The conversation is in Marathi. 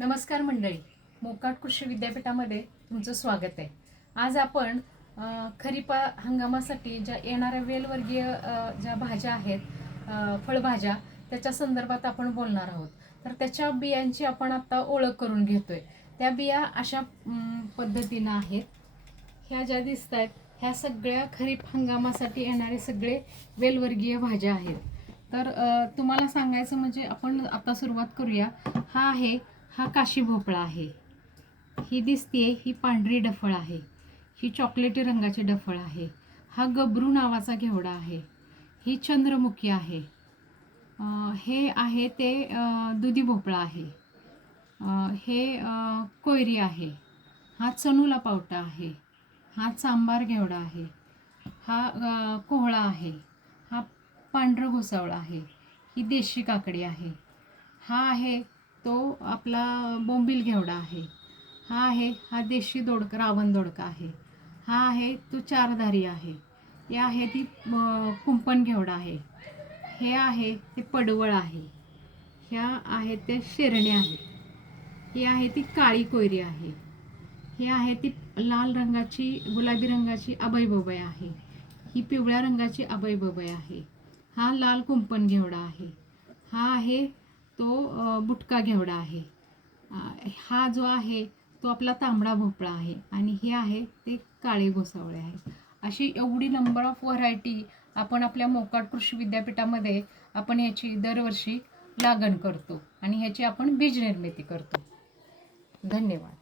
नमस्कार मंडळी, मोकाट कृषी विद्यापीठामध्ये तुमचं स्वागत आहे। आज आपण खरीप हंगामासाठी ज्या येणाऱ्या वेलवर्गीय ज्या भाज्या आहेत, फळभाज्या, त्याच्या संदर्भात आपण बोलणार आहोत। तर त्याच्या बियांची आपण आता ओळख करून घेतोय। त्या बिया अशा पद्धतीने आहेत। ह्या ज्या दिसत आहेत ह्या सगळ्या खरीप हंगामासाठी येणारे सगळे वेलवर्गीय भाज्या आहेत। तर तुम्हाला सांगायचं म्हणजे आपण आता सुरुवात करूया। हा काशी भोपळा आहे, ही दिसते ही पांढरी डफळ आहे, ही चॉकलेटी रंगाची डफळ आहे। हा गबरू नावाचा घेवडा आहे, ही चंद्रमुखी आहे, हे आहे ते दुधी भोपळा आहे, हे कोयरी आहे, हा चणूला पावटा आहे, हा चांबार घेवडा आहे, हा कोहळा आहे, हा पांढरं घोसावळा आहे, ही देशी काकडी आहे, हा आहे तो आपला बोंबील घेवडा आहे, हा देशी दोडका रावण दोडका आहे, हा आहे तो चारधारी आहे, हे आहे ती कुंपण घेवडा आहे, हे आहे ते पडवळ आहे, ह्या आहे ते शेरणे आहे, ही आहे ती काळी कोयरी आहे, ही आहे ती लाल रंगाची गुलाबी रंगाची अभयबोबई आहे, ही पिवळ्या रंगाची अभयबोबई आहे, हा लाल कुंपण घेवडा आहे, हा आहे तो बुटका घेवडा आहे, हा जो आहे तो आपला तांबडा भोपळा आहे, आणि हे आहे ते काळे घोसावळे आहे। अशी एवढी नंबर ऑफ व्हरायटी आपण आपल्या मोकाट कृषी विद्यापीठामध्ये आपण याची दरवर्षी लागण करतो आणि ह्याची आपण बीज निर्मिती करतो। धन्यवाद।